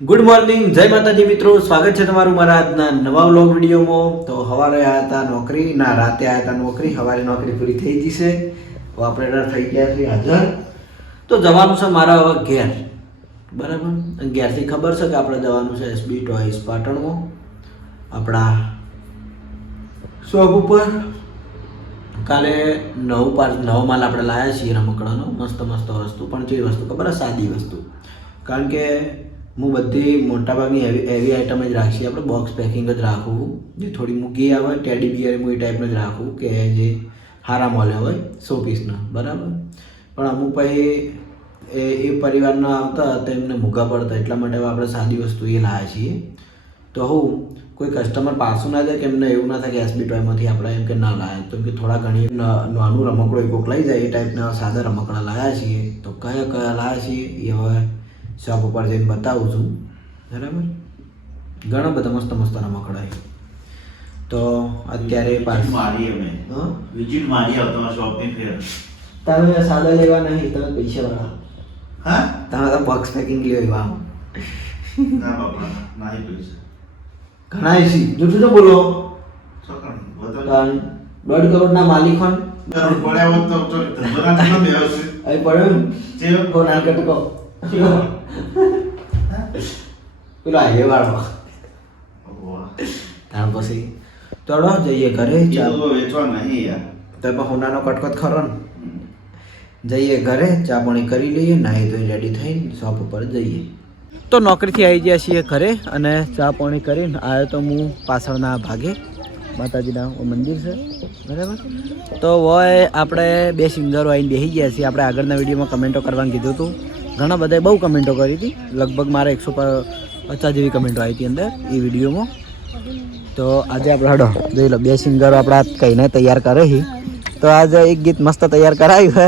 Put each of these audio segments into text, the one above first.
Good morning, જય માતાજી મિત્રો. સ્વાગત છે તમારું મારા આજના નવા વ્લોગ વિડીયોમાં. તો સવારે આવ્યા હતા નોકરી, ના રાતે આવ્યા હતા નોકરી. સવારે નોકરી પૂરી થઈ ગઈ છે. તો આપણે થઈ ગયા છીએ હાજર. તો જવાનું છે મારા હવે ઘેર, બરાબર. ઘેરથી ખબર છે કે આપણે જવાનું છે એસબી ટોયસ પાટણમાં, આપણા શોપ ઉપર. કાલે નવો માલ આપણે લાવ્યા છીએ રમકડાનો, મસ્ત મસ્ત વસ્તુ. પણ જે વસ્તુ ખબર છે, સાદી વસ્તુ. કારણ કે હું બધી મોટાભાગની એવી આઈટમ જ રાખીએ, આપણે બોક્સ પેકિંગ જ રાખવું. જે થોડી મૂકી આવે ટેડી બિયર હું એ ટાઈપનું જ રાખવું, કે જે હારા મળે હોય 100 પીસના, બરાબર. પણ અમુક પછી એ પરિવારના આવતા તો એમને મૂઘા પડતા, એટલા માટે આપણે સાદી વસ્તુ એ લાવ્યા છીએ. તો હું કોઈ કસ્ટમર પાછું ના જાય, કે એમને એવું ના થાય કે એસબી ટોયમાંથી આપણે એમ કે ના લાવ્યા. તો કે થોડા ઘણી નાનું રમકડું એક કોક લઈ જાય એ ટાઈપના સાદા રમકડા લાવ્યા છીએ. તો કયા કયા લાવ્યા છીએ એ હવે શોપ ઉપર જઈને બતાવું છું, બરાબર. ઘણા બધા મસ્ત મસ્ત રમકડા. તો અત્યારે વિઝિટ મારી આવતો શોપની ફેર. તમે સાદા લેવા નહીં, તમે પૈસા વાળા. હા, તમે તો બોક્સ પેકિંગ લેવા. ના બાપા, નહીં પૈસા ઘણા છે, જૂઠું તો બોલો. સકણ 1.5 કરોડના માલિક હોન પડ્યા હોત તો ધંધોના કેટલો વ્યવસ્થિત અહીં પડ્યો ને જે કોણ આ કટકો પેલો હાઈવે વાળો. ત્યાર પછી તોડો જઈએ ઘરે. તો વેચવા નહીં યાર, તો એમાં હોનાનો કટકો ખરો ને. જઈએ ઘરે, ચા પાણી કરી લઈએ, નાહી ધોઈ રેડી થઈને શોપ ઉપર જઈએ. તો નોકરીથી આવી ગયા છીએ ઘરે, અને ચા પાણી કરીને આવ્યો તો હું પાછળના ભાગે માતાજીના મંદિર છે, બરાબર. તો હોય આપણે 2 સિંગરો આવીને બેસી ગયા છીએ. આપણે આગળના વિડીયોમાં કમેન્ટો કરવાનું કીધું હતું. ઘણા બધાએ બહુ કમેન્ટો કરી હતી, લગભગ મારે 150 જેવી કમેન્ટો આવી હતી અંદર એ વિડીયોમાં. તો આજે આપણે હડો જોઈ લો, 2 સિંગરો આપણા કહીને તૈયાર કરે છે. તો આજે એક ગીત મસ્ત તૈયાર કરાયું છે.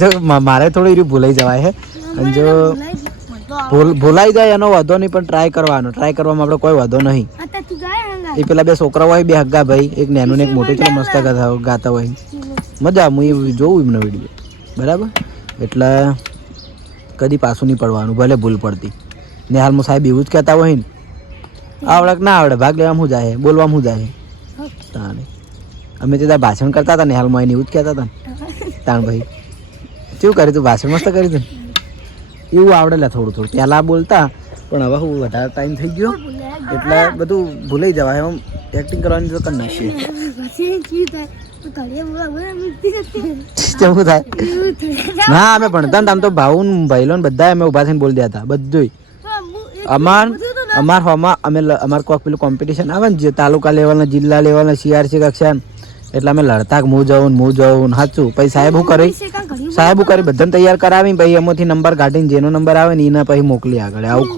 જો મારે થોડું એ ભૂલાઈ જવાય છે, અને જો ભૂલાઈ જાય એનો વાંધો નહીં, પણ ટ્રાય કરવામાં આપણે કોઈ વાંધો નહીં. એ પેલા 2 છોકરા હોય, 2 હગ્ગા ભાઈ, એક નાનું ને એક મોટું, ચલો મસ્ત ગાતા હોય. મજા હું એ જોઉં એમનો વિડીયો, બરાબર. એટલે કદી પાછું નહીં પડવાનું, ભલે ભૂલ પડતી. ને હાલમાં સાહેબ એવું જ કહેતા હોય ને, આવડે કે ના આવડે, ભાગ લેવામાં શું જાય, બોલવામાં શું જાય. તાણે અમે તે ભાષણ કરતા હતા ને હાલમાં એને એવું જ કહેતા હતા ને. તાણ ભાઈ કેવું કર્યું તું, ભાષણ મસ્ત કર્યું હતું એવું આવડે લે થોડું થોડું. પહેલાં બોલતા, પણ હવે હું વધારે ટાઈમ થઈ ગયો એટલે બધું ભૂલાઈ જવાય. એમ એક્ટિંગ કરવાની તો કરી નાખીએ. કેવું થાય ના, અમે ભણતા ને આમ તો ભાઉ ભાઈલો ને બધા અમે ઊભા થઈને બોલી દેતા હતા બધું. અમાર કોક પેલું કોમ્પિટિશન આવે ને, જે તાલુકા લેવલના, જિલ્લા લેવલના, CRC કક્ષા, એટલે અમે લડતા હું જાઉં સાચું. પછી સાહેબ શું કરે, બધાને તૈયાર કરાવી, પછી એમાંથી નંબર કાઢીને જેનો નંબર આવે ને એના પછી મોકલી આગળ. આવું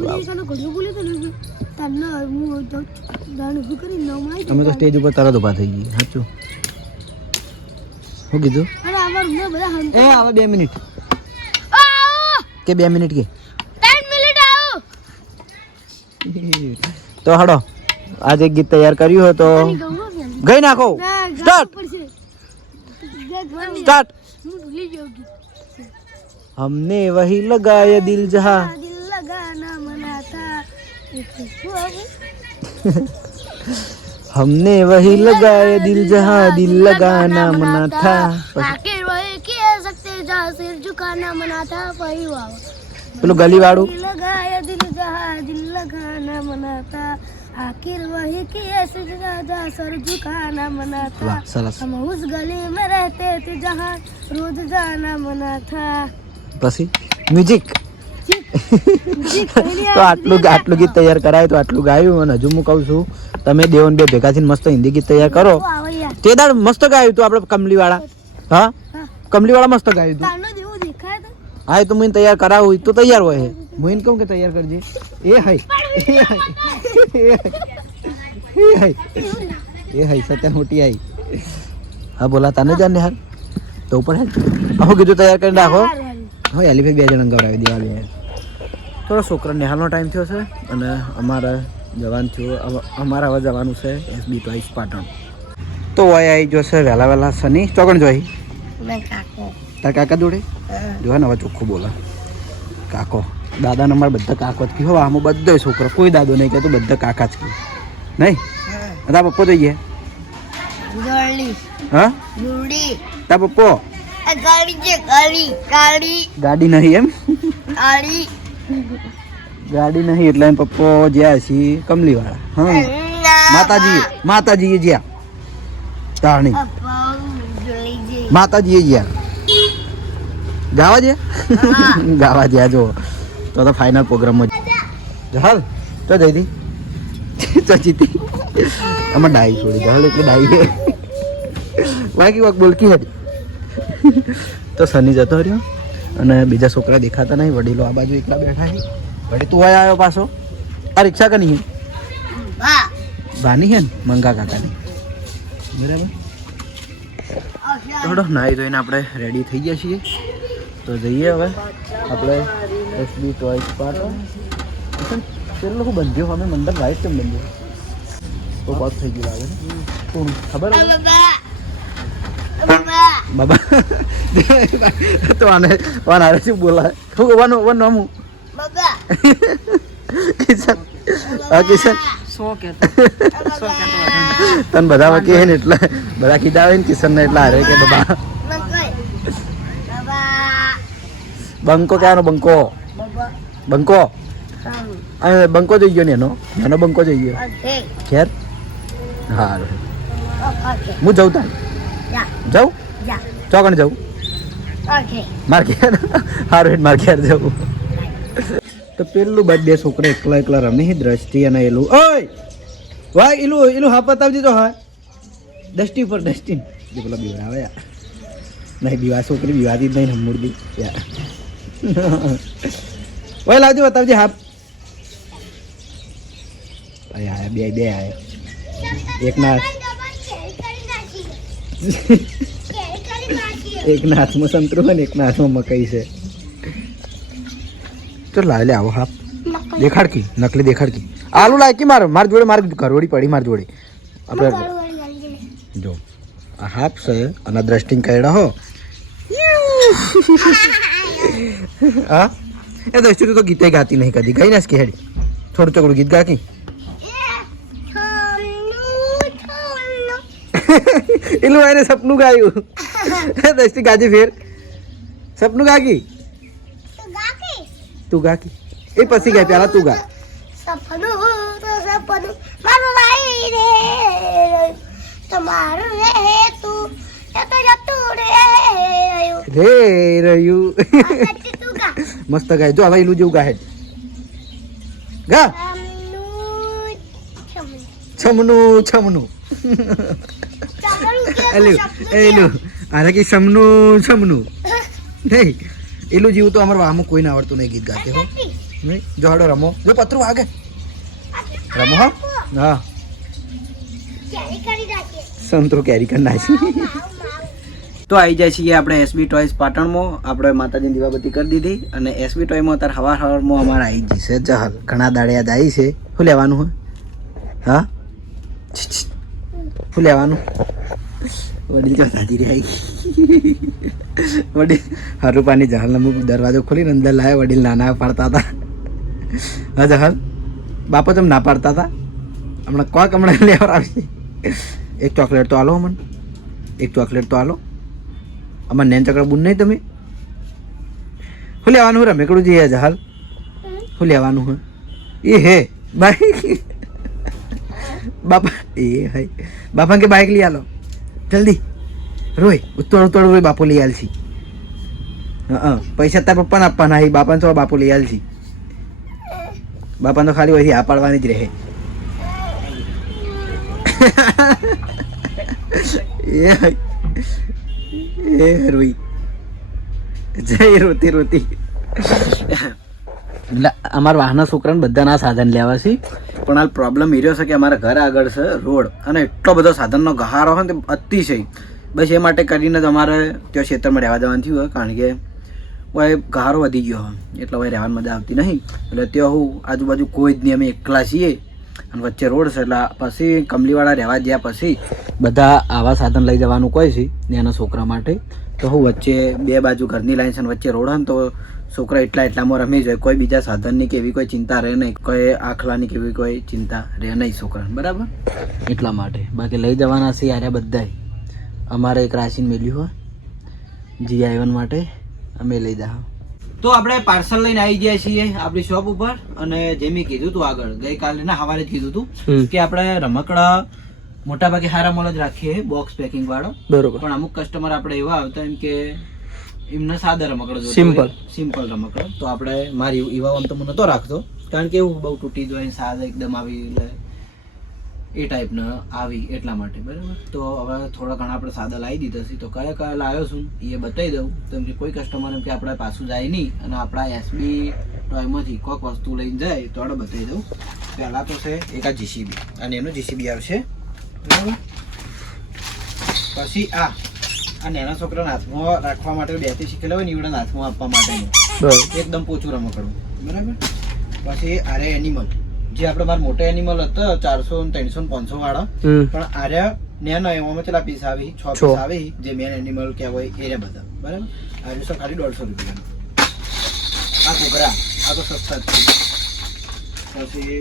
અમે તો સ્ટેજ ઉપર તરત ઊભા થઈ ગઈ. સાચું શું કીધું? એ હવે 2 મિનિટ કે 2 મિનિટ કે તો હડો આજે ગીત તૈયાર કર્યું હોય તો ગઈ નાખો. સ્ટાર્ટ. हमने वही लगाया दिल जहाँ हमने वही लगाया दिल जहाँ दिल लगाना मना था. आखिर वही किया सकते जहाँ सिर झुकाना मना था. वही પેલું ગલી વાળું लगाया दिल जहाँ दिल लगाना मना था. आखिर वही किया सकते जहाँ सर झुकाना मना था. हम उस गली में रहते थे जहाँ रोज जाना मना था. પછી મ્યુઝિક. તો આટલું ગીત તૈયાર કરાય, તો આટલું ગાયું. અને હજુ હું કહું છું, તમે દેવન 2 ભેગા થઈને મસ્ત હિન્દી ગીત તૈયાર કરો. તે દાડ મસ્ત ગાયું તું આપણે કમલીવાળા. હા, કમલીવાળા મસ્ત ગાયું તું. હા, એ તો હું તૈયાર કરાવું તો તૈયાર હોય. હું એને કહું કે તૈયાર કરજે. એ હાય સત્યા મોટી આવી. હા બોલા, તને જાણ ને હાલ તો ઉપર હે આવું કીધું તૈયાર કરીને રાખો. હા, એલિફે 2 જણ ગવડાવી દેવા. થોડો છોકરા નિહાલનો ટાઈમ થયો છે, અને અમારે હવે જવાનું છે એસબી ટોયસ પાટણ. તો હોય આવી જશે વહેલા શનિ ચોકણ જોઈ તાર કાકા જોડે જો ને. હવે ચોખ્ખું બોલા કાકો દાદા નંબર બધા કાકો જ કહો આમાં બધો છોકરો કોઈ દાદો નહીં કહેતો બધા કાકા જ કહે નહીં તારા પપ્પો જોઈએ હા તારા પપ્પો ગાડી નહીં એમ ગાડી નહીં એટલે એમ પપ્પો જ્યાં છીએ કમલીવાળા હા માતાજીએ જ્યાં તાણી માતાજીએ જ્યાં ગાવા જ્યાં જો તો ફાઇનલ પ્રોગ્રામમાં હાલ તો જઈ હતી ચચીતી આમાં ડાઈ છોડી હાલ એટલે ડાઈ બાકી વાક બોલકી હતી તો સની જતો રહ્યો અને બીજા છોકરા દેખાતા નહીં વડીલો આ બાજુ એકલા બેઠા છે વળી તું આય આવ્યો પાછો આ રિક્ષા કની હે બાની હે ને મંગા કાકાની બરાબર થોડો નાહી ધોઈને આપણે રેડી થઈ ગયા છીએ તો જઈએ હવે આપણે એસબી ટોયસ પાટો પેલું લોકો બંધ્યો અમે મંદર વાઇટ કેમ બંધ્યો તો વાત થઈ ગઈ લાગે ને તું ખબર બાબા તો આને આરે શું બોલાય શું વન નામું કિશન કિશન તને બધા કે ને એટલે બધા કીધા આવે ને કિશન ને એટલે હારે કે બાબા બંકો ક્યાંનો બંકો બંકો જોઈ ગયો ને એનો બંકો જોઈ ગયો ખેર હા હું જાઉં તાર જાઉં ચોકણ જાઉં માર્કેટ હારું માર્કેટ જાઉં તો પેલું બર્થડે છોકરા એકલા રમે છે દ્રષ્ટિ અને એલું ઓય વાહ એલું હા પતાવજે તો હા ડસ્ટી ઉપર ડસ્ટી જે પેલા બીવડાવે યાર નહીં બીવા છોકરી બીવાતી જ નહીં મૂર્દી યાર ઓય લાવજો બતાવજે હાફ આયા બે આયા એકના હાથમાં સંતરું હોય ને એકના હાથમાં મકાઈ છે ચાલ લાવે લે આવો હાફ દેખાડ કી નકલી દેખાડ કી આલુ લાય કી માર જોડે મારી ઘરવડી પડી માર જોડે આપણે જો આ હાફ છે અને દ્રષ્ટિ કયડા હો હા એ દ્રષ્ટિ તો ગીતે ગાતી નહીં કદી ગઈ ને કે હેડી થોડું ચોકડું ગીત ગા કી એલું એને સપનું ગાયું દ્રષ્ટિ ગાજી ફેર સપનું ગાકી તું ગા કી એ પછી ગાય પેલા તું ગા સપનું મારું ભાઈ રે તમારું રે તું એ તો જતું રે રહ્યું મસ્ત ગાય જો હવે એલું જેવું ગાય ગા છમનું એલું આરે કે સમનું નહીં એલું જેવું તો અમારા આમાં કોઈને આવડતું નહીં ગીત ગાતે હો નહીં જો હાડો રમો જો પતરું વાગે રમો હો હા સંતરો કેરી કરી નાખી તો આવી જાય છીએ આપણે એસબી ટોયસ પાટણમાં આપણે માતાજીની દીવાબત્તી કરી દીધી અને એસબી ટોયમાં અત્યારે હવારમાં અમારે આવી જશે જહલ ઘણા દાડિયા જાય છે શું લેવાનું હોય હા શું લેવાનું વડીલ જો નાજી રહી વડીલ હરુપાની જહલને અમુક દરવાજો ખોલીને અંદર લાવ્યા વડીલ નાના પાડતા હતા હા જહલ બાપા તમે ના પાડતા હતા હમણાં લેવા આવશે એક ચોકલેટ તો આલો મને એક ચોકલેટ તો આલો અમારે નેન ચકડા બુન નહીં તમે શું લેવાનું રમેકડું જઈએ જહાલ શું લેવાનું હોય એ હે બાઈક બાપા એ હાય બાપા કે બાઈક લઈ આલો જલ્દી રોય ઉતવાડ રોય બાપો લઈ આલશી હા પૈસા તાર પપ્પાને આપવાના એ બાપાને થોડા બાપો લઈ આલશી બાપાને તો ખાલી વહીથી આ પાડવાની જ રહે એ રોઈ જય રોતી એટલે અમારા વાહના છોકરાને બધાના સાધન લેવા છે પણ હાલ પ્રોબ્લેમ એ રહ્યો છે કે અમારા ઘર આગળ છે રોડ અને એટલો બધો સાધનનો ગહારો હોય ને તે અતિશય બસ એ માટે કરીને જ અમારે ત્યાં ક્ષેત્રમાં રહેવા જવાનું થયું હોય કારણ કે હવે ગહારો વધી ગયો હોય એટલે હવે રહેવાની મજા આવતી નહીં એટલે ત્યાં હું આજુબાજુ કોઈ જ નહીં અમે એકલા છીએ અને વચ્ચે રોડ છે એટલે પછી કમલીવાળા રહેવા ગયા પછી બધા આવા સાધન લઈ જવાનું કહે છે ને એના છોકરા માટે તો હું વચ્ચે બે બાજુ ઘરની લાઈન છે વચ્ચે રોડ હોય ને તો છોકરા એટલામાં રમી જાય, કોઈ બીજા સાધનની કે એવી કોઈ ચિંતા રહે નહીં, કોઈ આખલાની કે એવી કોઈ ચિંતા રહે નહીં છોકરાને, બરાબર? એટલા માટે બાકી લઈ જવાના છે યાર બધાય. અમારે એક રાશિન મેલ્યું હોય GI1 માટે, અમે લઈ જા. તો આપણે પાર્સલ લઈને આવી ગયા છીએ આપણી શોપ ઉપર, અને જે મેં કીધું હતું આગળ ગઈકાલે ના સવારે જ કીધું હતું કે આપણે રમકડા મોટા ભાગે સારા મોલ જ રાખીએ બોક્સ પેકિંગ વાળો, બરોબર. પણ અમુક કસ્ટમર આપણે એવા આવતા એમ કે એમને સાદા રમકડો જોઈએ, સિમ્પલ રમકડો. તો આપણે મારી એવા આમ તો હું નતો રાખતો, કારણ કે એવું બહુ તૂટી જાય સાદા એકદમ આવી એ ટાઈપના આવી એટલા માટે, બરાબર. તો હવે થોડા ઘણા આપણે સાદા લાવી દીધા છે. તો કયા કયા લાવ્યો છું એ બતાવી દઉં, કેમ કે કોઈ કસ્ટમર એમ કે આપણે પાછું જાય નહીં અને આપણા SB ટોયમાંથી કોઈક વસ્તુ લઈને જાય તો આપણે બતાવી દઉં. પહેલાં તો છે એક આ JCB, અને એનું JCB આવશે, બરાબર. પછી આ નાના છોકરાના હાથમાં રાખવા માટે 2 થી શીખેલા હોય ને એવડા હાથમાં આપવા માટેનું એકદમ પોચું રમકડું, બરાબર. પછી આરે એનિમલ, જે આપણે બાર મોટા એનિમલ હતા 400 300 500 વાળા, પણ આર્યા નાના એમાં કેટલા પીસ આવી 6 પીસ આવી, જે મેન એનિમલ કહેવાય એ બધા, બરાબર. આર્યું છે ખાલી 150 રૂપિયાનું. આ ઘોઘરા આ તો સસ્તા જ છે. પછી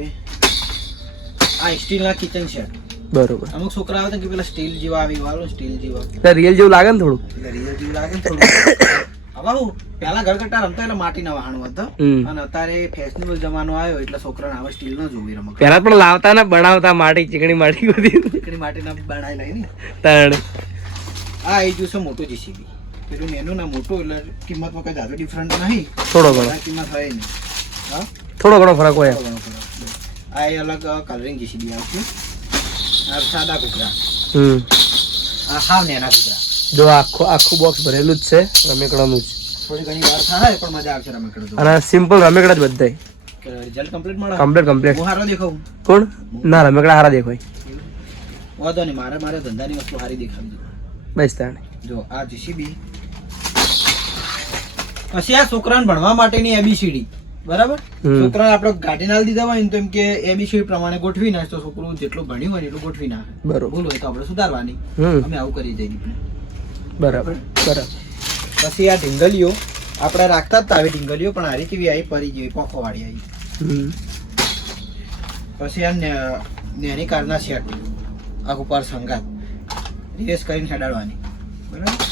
આ સ્ટીલના કિચન સેટ, બરોબર. અમુક છોકરા આવે કે પેલા સ્ટીલ જેવા આવી વાળો, સ્ટીલ જેવા રિયલ જેવું લાગે ને થોડું, રિયલ જેવું લાગે ને થોડું. હવે હું પેલા ઘરકટ્ટા રમતા એટલે માટીના વાહણો હતા, અને અત્યારે ફેશનેબલ જમાનો આવ્યો એટલે છોકરાને હવે સ્ટીલ નો જોવી રમકડા. પેલા પણ લાવતા ને બનાવતા માટી, ચીકણી માટી બધી, ચીકણી માટીના બનાવી લઈ ને તાણ. આ એ જોશે મોટું JCB, પેલું એનું ના મોટું, એટલે કિંમતમાં કઈ જાજો ડિફરન્ટ નહીં, થોડો ઘણો કિંમત હોય નહીં, હા થોડો ઘણો ફરક હોય. આ એ અલગ કલરિંગ JCB આવશે. આ સાદા કુકરા, આ હાવ નાના કુકરા. જો આખું બોક્સ ભરેલું જ છે રમેકડાનું જ. થોડી ઘણી વાર થાય પણ મજા આવશે રમેકડા. અને સિમ્પલ રમેકડા જ બધાય. રિઝલ્ટ કમ્પ્લીટ મળે, કમ્પ્લીટ. હું હારો દેખાવું? કોણ? ના, રમેકડા હારા દેખાય. વાંધો નહીં, મારે ધંધાની વસ્તુ હારી દેખાવી દો બસ તાણે. જો આ JCB. પછી આ છોકરાને ભણવા માટેની ABCD, બરાબર. છોકરાને આપણે ગાડી નાલ દીધા હોય ને તો એમ કે ABCD પ્રમાણે ગોઠવી નાખ, તો છોકરું જેટલું ભણ્યું હોય એટલું ગોઠવી નાખે, બરોબર. ભૂલ હોય તો આપણે સુધારવાની, અમે આવું કરી જઈએ, બરાબર. પછી આ ઢીંગલીઓ આપણે રાખતા જ આવી ઢીંગલીઓ, પણ હારી કેવી આવી પરી જેવી પોખો વાળી આવી. પછી આ નેની કારના સેટ, આખું પર સંગાત રિવેસ કરીને હેડાડવાની, બરાબર.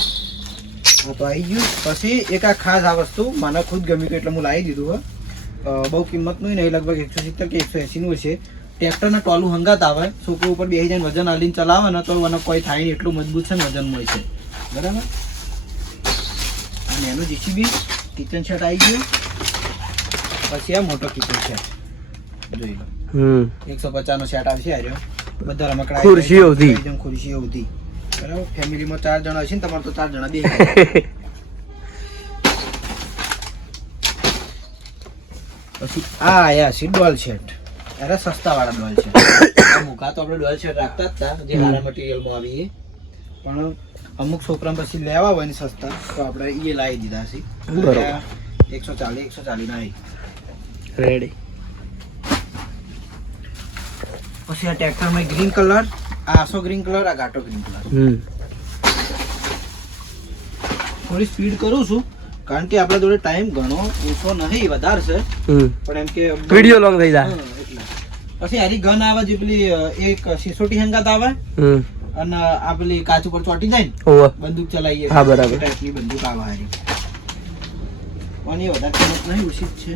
તો આવી ગયું. પછી એક આ ખાસ આ વસ્તુ મને ખુદ ગમ્યું એટલે હું લાવી દીધું હોય. બહુ કિંમતનું નહીં, લગભગ 170 કે 180 નું છે. ટ્રેક્ટરના ટોલું હંગાત આવે, છોકરું ઉપર બેસી જાય વજન હાલીને ચલાવે ને તો મને કોઈ થાય નહીં, એટલું મજબૂત છે ને વજન હોય છે, બરાબર. અને એનું JCB કિચન સેટ આવી ગયું. પછી આ મોટો કિચન સેટ જોઈ લો, 150 નો સેટ આવશે. આ રહ્યો બધા રમકડા, ખુરશીઓ હતી, બરાબર. ફેમિલીમાં 4 જણા હશે ને તમારે તો 4 જણા બે. પછી આ આયા છે ડોલ સેટ, અરે સસ્તા વાળા ડોલ સેટ. મુકા તો આપણે ડોલ સેટ રાખતા જ હતા જે સારા મટીરિયલમાં આવી, પણ અમુક છોકરા પછી લેવા હોય ને સસ્તા તો આપણે એ લાવી દીધા છે, બરોબર. 140 ના રેડી. પછી આ ટ્રેક્ટરમાં ગ્રીન કલર, આ આસો ગ્રીન કલર, આ ઘાટો ગ્રીન કલર. થોડી સ્પીડ કરું છું કારણ કે આપણા જોડે ટાઈમ ઘણો ઓછો નહીં, વધારે છે, પણ એમ કે વિડિયો લોંગ થઈ જાય એટલે. પછી આરી ગન આવે જે પેલી એક સિસોટી હંગાત આવે, અને આ પેલી કાચ ઉપર ચોટી જાય ને બંદૂક ચલાવીએ, હા બરાબર, ટાઈપની બંદૂક આવે હારી. પણ એ વધારે કિંમત નહીં, ઓછી જ છે.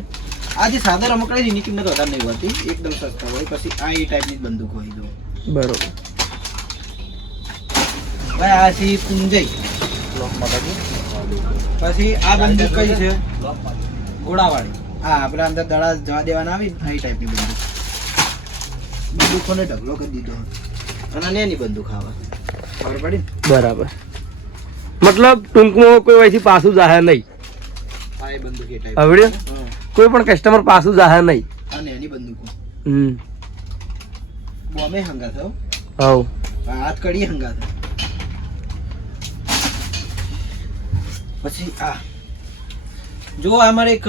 આ જે સાદા રમકડા એની કિંમત વધારે નહીં હોતી, એકદમ સસ્તા હોય. પછી આ એ ટાઈપની બંદૂક હોય, જો બરોબર. ભાઈ આ છે પુંજઈ. પછી આ બંદૂક કઈ છે? ઘોડાવાળી. હા, આપડે અંદર દડા જવા દેવાના આવી ને એ ટાઈપની બંદૂક. બંદૂકોને ઢગલો કરી દીધો, અને નાની બંદૂક આવા, ખબર પડી? બરાબર. મતલબ ટૂંકમાં કોઈ વયથી પાછું જાહે નહીં. હા, એ બંદૂક એ ટાઈપ આવડ્યો. કોઈ પણ કસ્ટમર પાછું જાહે નહીં. આ નાની બંદૂકો. બોમ્બે હંગા થયો. હાઉ. હાથ કડી હંગા થયો. પછી આ જો અમારે એક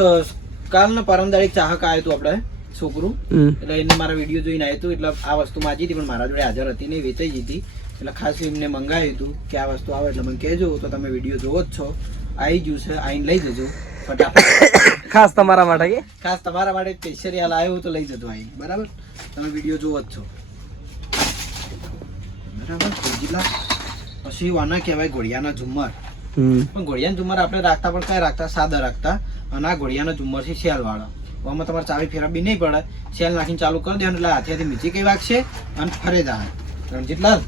કાલનો પરમદાર એક ચાહક આવ્યો હતો, આપણે છોકરું, એટલે એને મારા વિડીયો જોઈને આવ્યું હતું, એટલે આ વસ્તુ માજી હતી પણ મારા જોડે હાજર હતી નહીં, વેચાઈ ગઈ હતી, એટલે ખાસ એમને મંગાવ્યું હતું કે આ વસ્તુ આવે એટલે મને કહેજો. તો તમે વિડીયો જોવો જ છો, આવી ગયું છે, આવીને લઈ જજો. ફટાફટ ખાસ તમારા માટે કે ખાસ તમારા માટે સ્પેશિયલ હાલ આવ્યો તો લઈ જતો અહીં બરાબર તમે વિડીયો જોવો જ છો બરાબર જીલા પછી વાના કહેવાય ઘોડિયાના ઝુમ્મર પણ ઘોડિયાના ઝુમ્મર આપણે રાખતા પણ કઈ રાખતા સાદા રાખતા અને આ ઘોડિયાનો ઝુમ્મર છે શેલ વાળો આમાં તમારે ચાવી ફેરવવી નહીં પડે શેલ નાખીને ચાલુ કરી દેવાનું એટલે હાથેથી મીચી કઈ વાગશે અને ફરે જાય રણજીતલાલ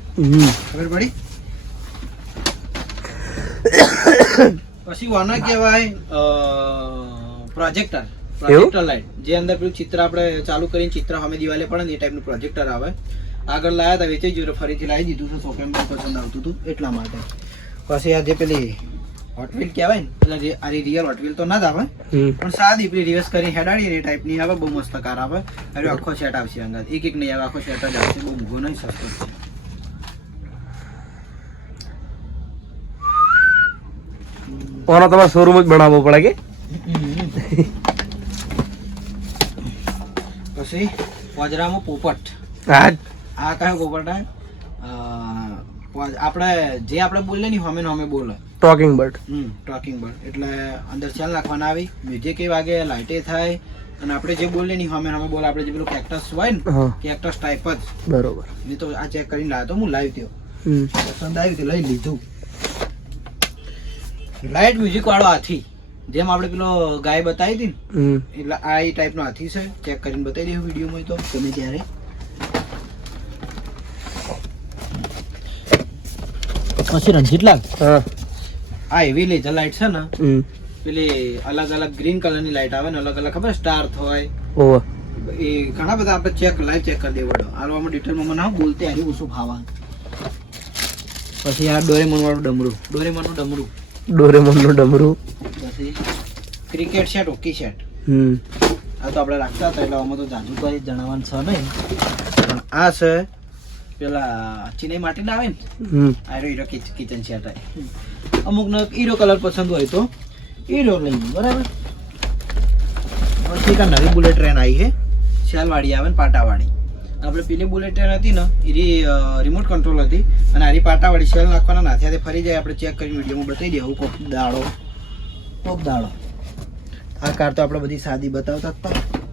ખબર પડી પછી વાના કહેવાય પ્રોજેક્ટર લાઇટ જે અંદર પેલું ચિત્ર આપણે ચાલુ કરીને ચિત્ર સામે દિવાલે પડે ને એ ટાઈપનું પ્રોજેક્ટર આવે આગળ લાયા હતા વેચાઈ ગયું ફરીથી લાવી દીધું છે શોકેમ બહુ પસંદ આવતું હતું એટલા માટે પછી આ જે પેલી હોટવીલ કહેવાય ને એટલે જે આ રિયલ હોટવીલ તો ના જ આવે પણ સાદી પેલી રિવર્સ કરી હેડાડી એ ટાઈપની આવે બહુ મસ્ત કાર આવે હવે આખો સેટ આવશે અંગત એક નહીં આવે આખો સેટ જ આવશે બહુ મોંઘો નહીં સસ્તો છે ઓનો તમારે શોરૂમ જ બનાવવો પડે કે પછી પોજરામાં પોપટ હા આ કયો પોપટ આપણે જે આપણે બોલે ને હમે હમે બોલે ટોકિંગ બર્ડ ટોકિંગ બર્ડ એટલે અંદર ચાલ નાખવાના આવી મ્યુઝિક એ વાગે લાઇટે થાય અને આપણે જે બોલે ને હમે હમે બોલે આપણે જે પેલું કેક્ટસ હોય ને કેક્ટસ ટાઈપ જ બરોબર મેં તો આ ચેક કરીને લાવ્યો તો હું લાવ્યો ત્યો પસંદ આવ્યું તો લઈ લીધું લાઇટ મ્યુઝિક વાળો હાથી જેમ આપણે પેલો ગાય બતાવી હતી ને એટલે આ એ ટાઈપનો હાથી છે ચેક કરીને બતાવી દઉં વિડીયોમાં તો ગમે ત્યારે પછી રણજીતલાલ આ એવી લેઝર લાઇટ છે ને પેલી અલગ અલગ ગ્રીન કલરની લાઇટ આવે ને અલગ અલગ ખબર સ્ટાર હોય એ ઘણા બધા આપણે ચેક લાઈવ ચેક કરી દેવડો આલવામાં ડિટેલમાં મને બોલતે હારી ઓછું ભાવા પછી આ ડોરેમોન વાળું ડમરું પછી ક્રિકેટ સેટ હોકી સેટ આ તો આપણે રાખતા હતા એટલે આમાં તો જાજુ કરી જણાવવાનું છે નહીં પણ આ છે પેલા ચીનાઈ માટીના આવે ને આ હીરો કિચન સેટ આવે અમુકને હીરો કલર પસંદ હોય તો હીરો લઈ બરાબર પછી એક નવી બુલેટ ટ્રેન આવી છે શેલવાળી આવે ને પાટાવાળી આપણે પેલી બુલેટ ટ્રેન હતી ને એ રિમોટ કંટ્રોલ હતી અને આરી પાટાવાળી શેલ નાખવાના નાથ્યાથી ફરી જાય આપણે ચેક કરીને વિડીયોમાં બતાવી દઈએ કોક દાડો આ કાર તો આપણે બધી સાદી બતાવતા હતા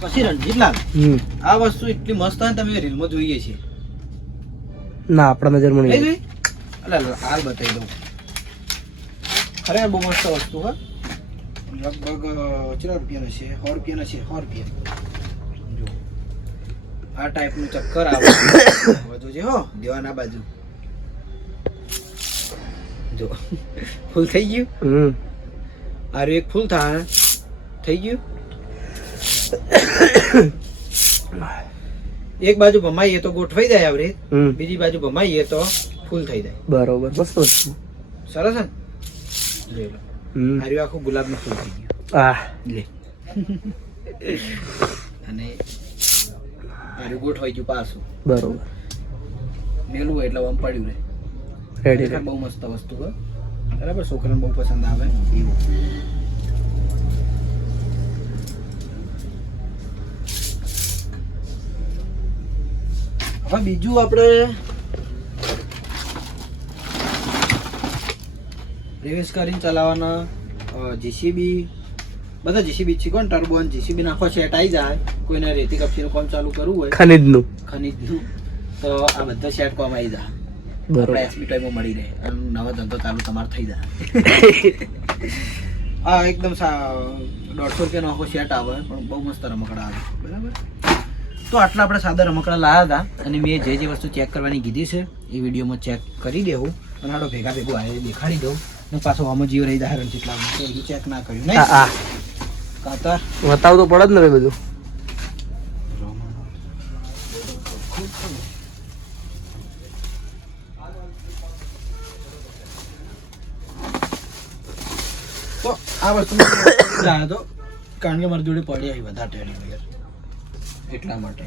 પછી રણજીતલાલ આ વસ્તુ એટલી મસ્ત હોય તમે રીલમાં જોઈએ છે ના આપણા નજરમાં નહીં એટલે હાલ બતાવી દઉં ખરેખર બહુ મસ્ત વસ્તુ હા લગભગ કેટલા રૂપિયાનો છે 100 રૂપિયાનો છે 100 રૂપિયા જો આ ટાઈપનું ચક્કર આવે જોજે હો દેવાના બાજુ જો ફૂલ થઈ ગયું આરે એક ફૂલ થાય થઈ ગયું એક બાજુ ભમાઈએ તો ગોઠવાઈ જાય આવરે બીજી બાજુ ભમાઈએ તો ફૂલ થઈ જાય બરોબર મસ્ત વસ્તુ સરસ ને જોઈ લો આર્યું આખું ગુલાબનું ફૂલ થઈ ગયું લે અને આર્યું ગોઠવાઈ ગયું પાછું બરોબર મેલું હોય એટલે આમ પડ્યું રે રેડી બહુ મસ્ત વસ્તુ હોય બરાબર છોકરાને બહુ પસંદ આવે એવું હવે બીજું આપણે રિવર્સ કરીને ચલાવવાના જીસીબી બધા જીસીબી છે કોણ ટર્બો અને જીસીબી નાખો સેટ આવી જાય કોઈને રેતી કપચીનું કામ ચાલુ કરવું હોય ખનીજનું તો આ બધા સેટ કામ આવી જાય બરાબર એસબી ટાઈમમાં મળી રહે અને નવો ધંધો ચાલુ તમારો થઈ જાય હા એકદમ 150 રૂપિયાનો આખો સેટ આવે પણ બહુ મસ્ત રમકડા આવે બરાબર તો આટલા આપણે સાદા રમકડા લાવ્યા હતા અને મેં જે વસ્તુ ચેક કરવાની કીધી છે એ વિડીયોમાં ચેક કરી દેવું અને આડો ભેગું આવે દેખાડી દઉં ને પાછો આમાં જીવ રહી જાય જેટલા ચેક ના કર્યું નહીં કાતર બતાવ તો પડે જ ને બધું તો આ વસ્તુ તો કારણ કે મારી જોડે પડી આવી બધા ટેડી બિયર એટલા માટે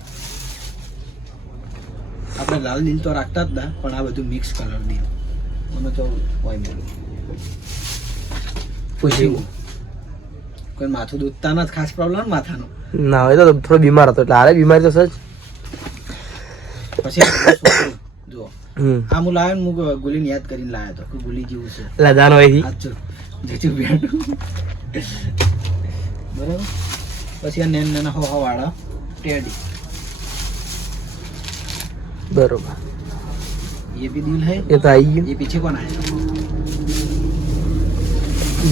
આપણે લાલ દિલ તો રાખતા જ ના પણ આ બધું મિક્સ કલર દિલ મને તો હોય મેલું પૂછ્યું કોઈ માથું દુખતા નથી ખાસ પ્રોબ્લેમ માથાનો ના હોય તો થોડો બીમાર હતો એટલે હારે બીમારી તો સજ પછી જો આ હું લાવ્યો ને હું ગુલીને યાદ કરીને લાવ્યો હતો કે ગુલી જેવું છે લજાનો હોય સાચું જીજુ બેઠું બરાબર પછી આ નાના હો વાળા ટેડી बरोबर ये भी दिल है ये तो आई ये पीछे कौन आया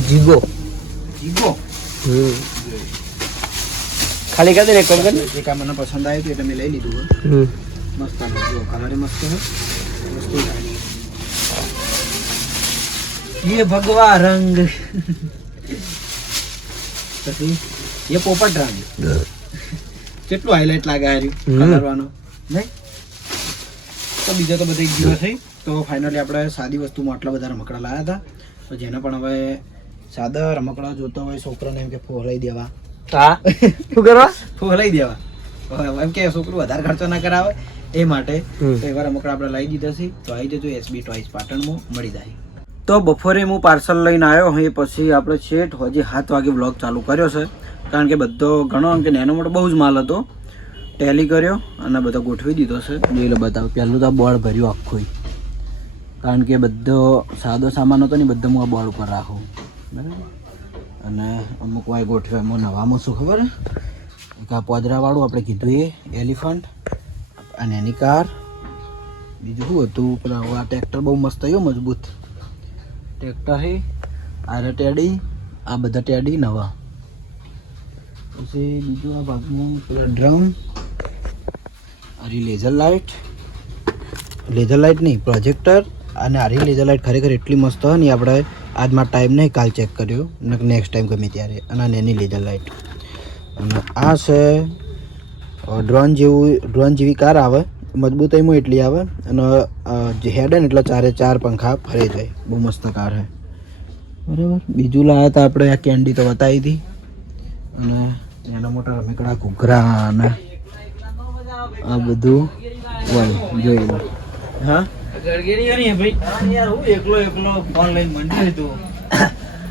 जीगो जीगो खाली कर दे एक कम कर एक મને પસંદ આવ્યું એટલે મેં લઈ લીધું મસ્ત જો કલર મસ્ત છે વસ્તુ ये भगवा रंग પછી ये પોપટ રંગ કેટલું હાઇલાઇટ લાગે આ કલરવાનો નહીં તો બીજા તો બધા એક દિવસ થઈ તો ફાઇનલી આપણે સાદી વસ્તુમાં આટલા બધા રમકડા લાવ્યા હતા તો જેને પણ હવે સાદા રમકડા જોતા હોય છોકરાને એમ કે ફોલાઈ દેવા હા શું કરવા ફોલાઈ દેવા એમ કે છોકરું વધારે ખર્ચો ના કરાવે એ માટે તો એવા રમકડા આપણે લઈ દીધા છે તો આવી જજો એસબી ટોયસ પાટણમાં મળી જાય તો બપોરે હું પાર્સલ લઈને આવ્યો એ પછી આપણે છેટ હજી 7 વાગે વ્લોગ ચાલુ કર્યો છે કારણ કે બધો ઘણો કે નાનો મોટો બહુ જ માલ હતો ટેલી કર્યો અને બધો ગોઠવી દીધો છે જોઈ લો બતાવો પહેલું તો બોર્ડ ભર્યું આખું કારણ કે બધો સાદો સામાન હતો ને બધો હું આ બોર્ડ ઉપર રાખું બરાબર અને અમુક વાય ગોઠવ્યા એમાં નવામાં શું ખબર એક આ પોદરાવાળું આપણે કીધું એ એલિફન્ટ અને એની કાર બીજું શું હતું પેલા આ ટ્રેક્ટર બહુ મસ્ત થયું મજબૂત ટ્રેક્ટર છે આ ટેડી આ બધા ટેડી નવા પછી બીજું આ ભાગમાં પેલા ડ્રમ આરી લેઝર લાઇટ નહીં પ્રોજેક્ટર અને આરી લેઝર લાઇટ ખરેખર એટલી મસ્ત હોય ને આપણે આજમાં ટાઈમ નહીં કાલ ચેક કર્યો નેક્સ્ટ ટાઈમ ગમે ત્યારે અને એની લેઝર લાઇટ અને આ છે ડ્રોન જેવી કાર આવે મજબૂતાઈમાં એટલી આવે અને જે હેડ ને એટલે 4 પંખા ફરે જાય બહુ મસ્ત કાર છે બરાબર બીજું લાવ્યા હતા આપણે આ કેન્ડી તો બતાવી હતી અને નાના મોટા રમકડા ઘૂઘરા અને આ બધું જોઈ લો હા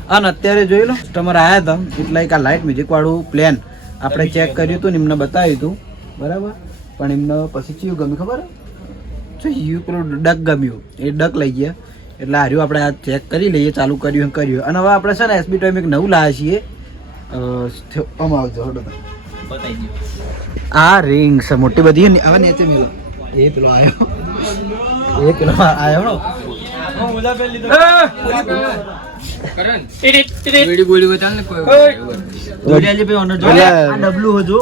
અને અત્યારે જોઈ લો કસ્ટમર આવ્યા હતા એટલે એક આ લાઇટ મ્યુઝિક વાળું પ્લેન આપણે ચેક કર્યું હતું ને એમને બતાવ્યું હતું બરાબર પણ એમને પછી ચિયું ગમ્યું ખબર છે પેલું ડક ગમ્યું એ ડક લઈ ગયા એટલે હાર્યું આપણે આ ચેક કરી લઈએ ચાલુ કર્યું અને હવે આપણે છે ને એસબી ટાઈમ એક નવું લાવ્યા છીએ આ રિંગ છે મોટી બધી હવે નીચે મિલો એ પેલો આવ્યો ગોળી બતાવ ને કોઈ ડબલું હજુ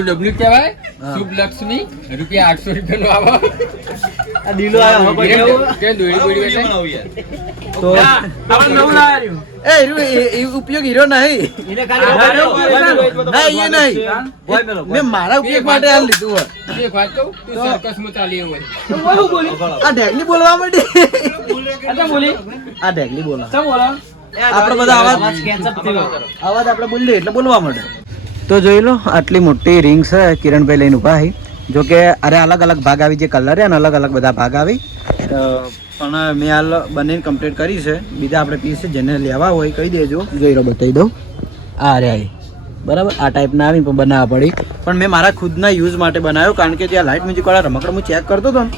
ડબલ્યુ કહેવાય શુભ લક્ષ્મી રૂપિયા 800 નો આવો આ દીલો આવ્યો કે દોડી ગોળી બતાવ તો એ ઉપયોગ હીરો નહીં મેં મારા ઉપયોગ માટે હાલ લીધું હોય એક વાત કહું તું સર્કસ માં ચાલી હોય આ ઢેકલી બોલવા માંડી આ ઢેકલી બોલા આપણે બધા અવાજ આપણે બોલીએ એટલે બોલવા માંડે તો જોઈ લો આટલી મોટી રિંગ છે કિરણભાઈ લઈને ઉભા છે જો કે અરે અલગ અલગ ભાગ આવી જે કલર છે ને અલગ અલગ બધા ભાગ આવી પણ મેં હાલ બંને કમ્પ્લીટ કરી છે બીજા આપણે પીસ છે જેને લેવા હોય કહી દેજો જોઈ લો બતાવી દઉં આ રે આવી બરાબર આ ટાઈપના આવી પણ બનાવવા પડી પણ મેં મારા ખુદના યુઝ માટે બનાવ્યો કારણ કે જ્યાં લાઇટ મ્યુઝિકવાળા રમકડા હું ચેક કરતો હતો ને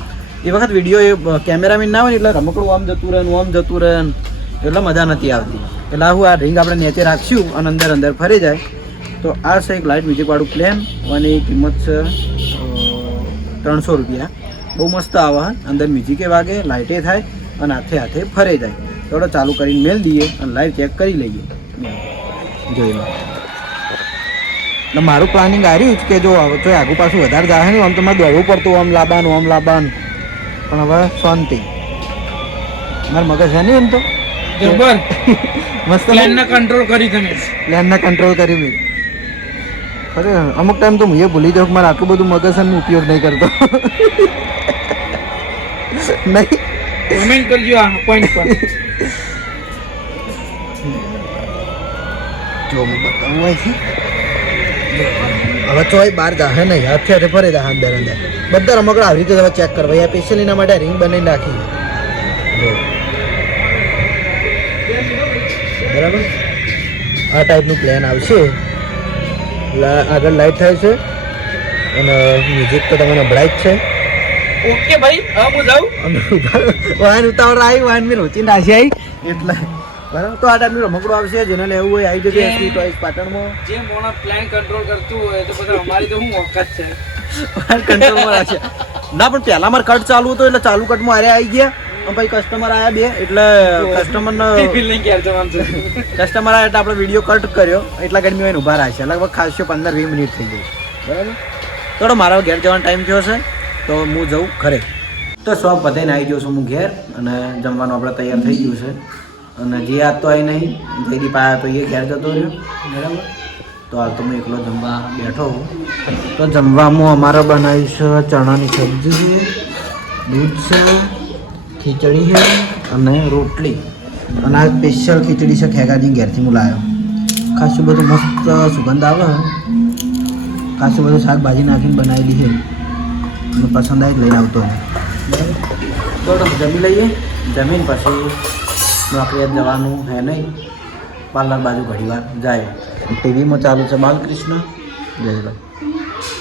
એ વખત વિડીયો એ કેમેરામેન ના હોય ને એટલે રમકડું આમ જતું રહે એટલે મજા નથી આવતી એટલે હું આ રિંગ આપણે નીચે રાખશું અને અંદર ફરી જાય તો આ છે એક લાઇટ મ્યુઝિકવાળું પ્લેન અને એની કિંમત છે 300 રૂપિયા બહુ મસ્ત આવે અંદર મ્યુઝિકે વાગે લાઇટે થાય અને હાથે ફરે જાય થોડો ચાલુ કરીને મેલ દઈએ અને લાઈવ ચેક કરી લઈએ જોઈ લો એટલે મારું પ્લાનિંગ આવ્યું કે જો તો આગું પાછું વધારે જાય ને આમ તો મારે દોડવું પડતું આમ લાબાન પણ હવે શાંતિ મારા મગજ છે નહીં એમ તો જબર મસ્ત પ્લાનના કંટ્રોલ કરી તમે પ્લાનના કંટ્રોલ કરી મેં ખરે અમુક ટાઈમ તો હું એ ભૂલી જાઉં મારે આટલું બધું મગજ ઉપયોગ નહીં કરતો નહીં કમેન્ટ કરજો આ પોઈન્ટ પર જો હું બતાવું અહીંથી હવે ચોય બહાર જાહે નહીં હાથે ફરે જાય અંદર બધા રમકડા આવી રીતે તમે ચેક કરવા એ સ્પેશિયલ એના માટે રિંગ બનાવીને રાખી બરાબર આ ટાઈપનું પ્લાન આવશે આગળ લાઇટ થાય છે અને મ્યુઝિક તો તમને સંભળાય જ છે ઓકે ભાઈ હા હું જાઉં વાહન ઉતાવળ આવી વાહન મેં રોચી નાસી આવી એટલે બરાબર તો આ ટાઈમનું રમકડું આવશે જેને લેવું હોય આવી જશે એસપી ટોયસ પાટણમાં જે મોણા પ્લાન કંટ્રોલ કરતું હોય તો પછી અમારી તો હું ઓકાત છે કંટ્રોલમાં રાખશે ના પણ પહેલા મારે કટ ચાલુ હતો એટલે ચાલુ કટમાં અરે આવી ગયા અને પછી કસ્ટમર આવ્યા બે એટલે કસ્ટમરનો ફિલિંગ કેર જવાનું છે કસ્ટમર આવ્યા એટલે આપણે વિડીયો કટ કર્યો એટલા ઘડી મેં ઊભા રાખશે લગભગ ખાસ 15-20 મિનિટ થઈ ગઈ બરાબર થોડો મારો ઘેર જવાનો ટાઈમ થયો છે તો હું જઉં ઘરે તો શોપ બધાને આવી ગયો છું હું ઘેર અને જમવાનું આપણે તૈયાર થઈ ગયું છે અને જે આજ તો આવી નહીં જયદીપ આવ્યા તો એ ઘેર જતો રહ્યો બરાબર તો હાલ તો હું એકલો જમવા બેઠો હું તો જમવામાં અમારે બનાવી છે ચણાની સબ્જી દૂધ છે ખીચડી છે અને રોટલી અને આ સ્પેશિયલ ખીચડી છે ખેગાજી ઘેરથી હું લાવ્યો ખાસું બધું મસ્ત સુગંધ આવે ખાસું બધું શાકભાજી નાખીને બનાવેલી છે મને પસંદ આવી લઈને આવતો બરાબર તો જમી લઈએ જમીન પછી નોકરી જવાનું હે નહીં પાર્લર બાજુ ઘણી વાર જાય ટીવીમાં ચાલુ છે બાલકૃષ્ણ જયભાઈ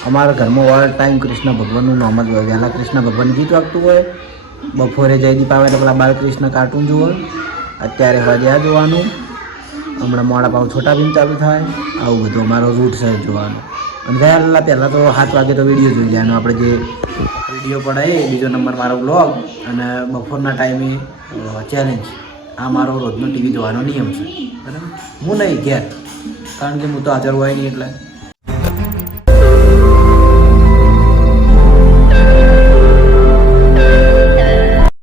અમારા ઘરમાં ઓલ ટાઈમ કૃષ્ણ ભગવાનનું નામ જ હોય વહેલા કૃષ્ણ ભગવાનનું ગીત વાગતું હોય બપોરે જયદીપ આવે એટલે પેલા બાલકૃષ્ણ કાર્ટૂન જુઓ અત્યારે હળદિયા જોવાનું હમણાં મોડા પાવ છોટા ભીમ ચાલુ થાય આવું બધું અમારો રૂટ છે જોવાનું અને વહેલા પહેલાં તો 7 વાગે તો વિડીયો જોઈ લેવાનો આપણે જે વિડીયો પડાય બીજો નંબર મારો બ્લોગ અને બપોરના ટાઈમે ચેલેન્જ આ મારો રોજનો ટીવી જોવાનો નિયમ છે બરાબર હું નહીં ઘેર કારણ કે હું તો હાજર હોય નહીં એટલે